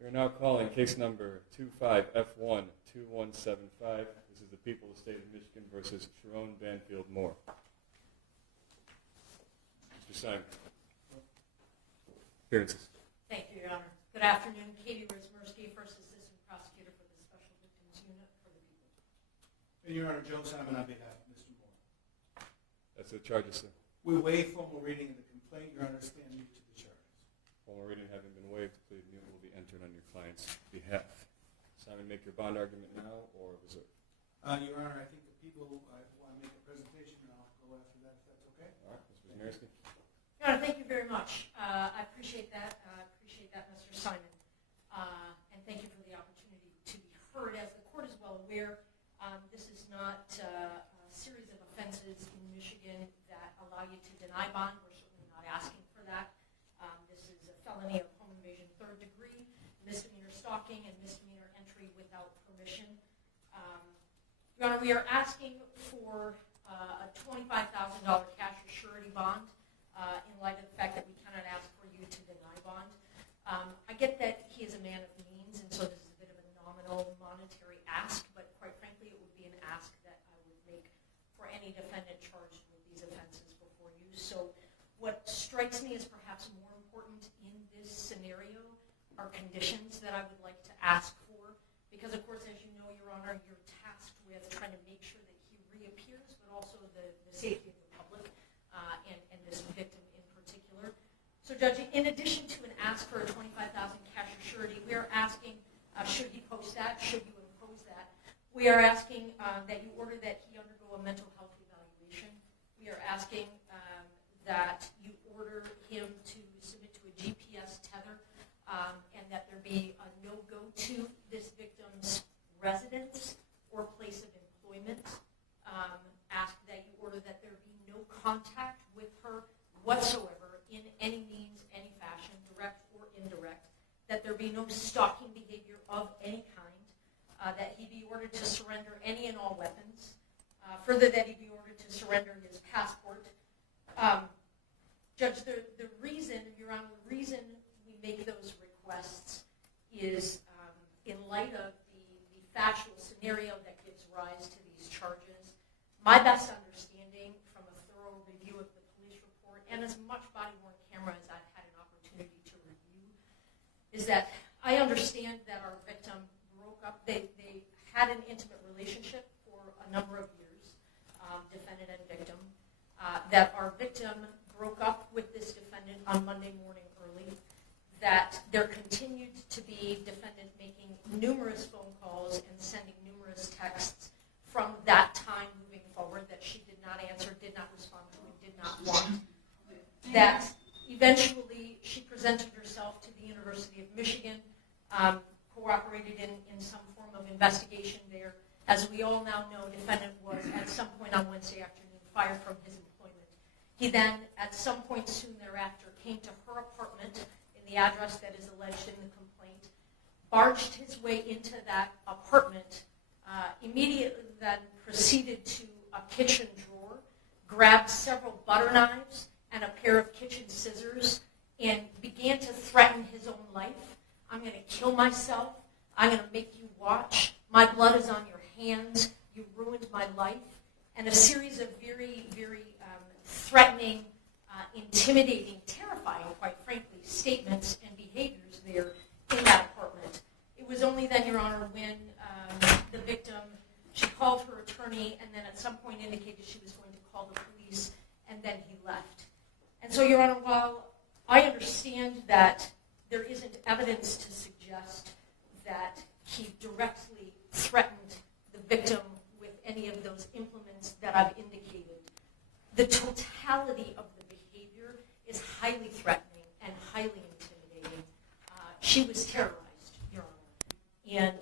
We are now calling case number 25F12175. This is the people of the state of Michigan versus Sherrone Moore. Mr. Simon. Appearances. Thank you, Your Honor. Good afternoon. Katie Rizmersky, First Assistant Prosecutor for the Special Victims Unit for the people. And Your Honor, Joe Simon on behalf of Mr. Moore. That's the charges, sir. We waive formal reading of the complaint. Your Honor, stand mute to the charges. Formal reading having been waived, the plea of guilty will be entered on your client's behalf. Simon, make your bond argument now or reserve? Your Honor, I think the people want to make a presentation, and I'll go after that if that's okay. All right, Mr. Wisniewski. Your Honor, thank you very much. I appreciate that. Mr. Simon. And thank you for the opportunity to be heard. As the court is well aware, this is not a series of offenses in Michigan that allow you to deny bond. We're certainly not asking for that. This is a felony of home invasion third degree, misdemeanor stalking, and misdemeanor entry without permission. Your Honor, we are asking for a $25,000 cash or surety bond in light of the fact that we cannot ask for you to deny bond. I get that he is a man of means, and so this is a bit of a nominal monetary ask, but quite frankly, it would be an ask that I would make for any defendant charged with these offenses before you. So what strikes me as perhaps more important in this scenario are conditions that I would like to ask for, because of course, as you know, Your Honor, you're tasked with trying to make sure that he reappears, but also the safety of the public and this victim in particular. So, Judge, in addition to an ask for a $25,000 cash or surety, we are asking, should he post that, should you impose that, we are asking that you order that he undergo a mental health evaluation. We are asking that you order him to submit to a GPS tether and that there be a no-go to this victim's residence or place of employment. Ask that you order that there be no contact with her whatsoever in any means, any fashion, direct or indirect, that there be no stalking behavior of any kind, that he be ordered to surrender any and all weapons, further that he be ordered to surrender his passport. Judge, the reason, Your Honor, the reason we make those requests is in light of the factual scenario that gives rise to these charges. My best understanding from a thorough review of the police report and as much body-worn camera as I've had an opportunity to review is that I understand that our victim broke up. They had an intimate relationship for a number of years, defendant and victim, that our victim broke up with this defendant on Monday morning early, that there continued to be defendant making numerous phone calls and sending numerous texts from that time moving forward that she did not answer, did not respond to, and did not want. That eventually she presented herself to the University of Michigan, cooperated in some form of investigation there. As we all now know, defendant was at some point on Wednesday afternoon fired from his employment. He then, at some point soon thereafter, came to her apartment in the address that is alleged in the complaint, barged his way into that apartment, immediately then proceeded to a kitchen drawer, grabbed several butter knives and a pair of kitchen scissors, and began to threaten his own life. I'm going to kill myself. I'm going to make you watch. My blood is on your hands. You ruined my life. And a series of very, very threatening, intimidating, terrifying, quite frankly, statements and behaviors there in that apartment. It was only then, Your Honor, when the victim, she called her attorney and then at some point indicated she was going to call the police, and then he left. And so, Your Honor, while I understand that there isn't evidence to suggest that he directly threatened the victim with any of those implements that I've indicated, the totality of the behavior is highly threatening and highly intimidating. She was terrorized, Your Honor. And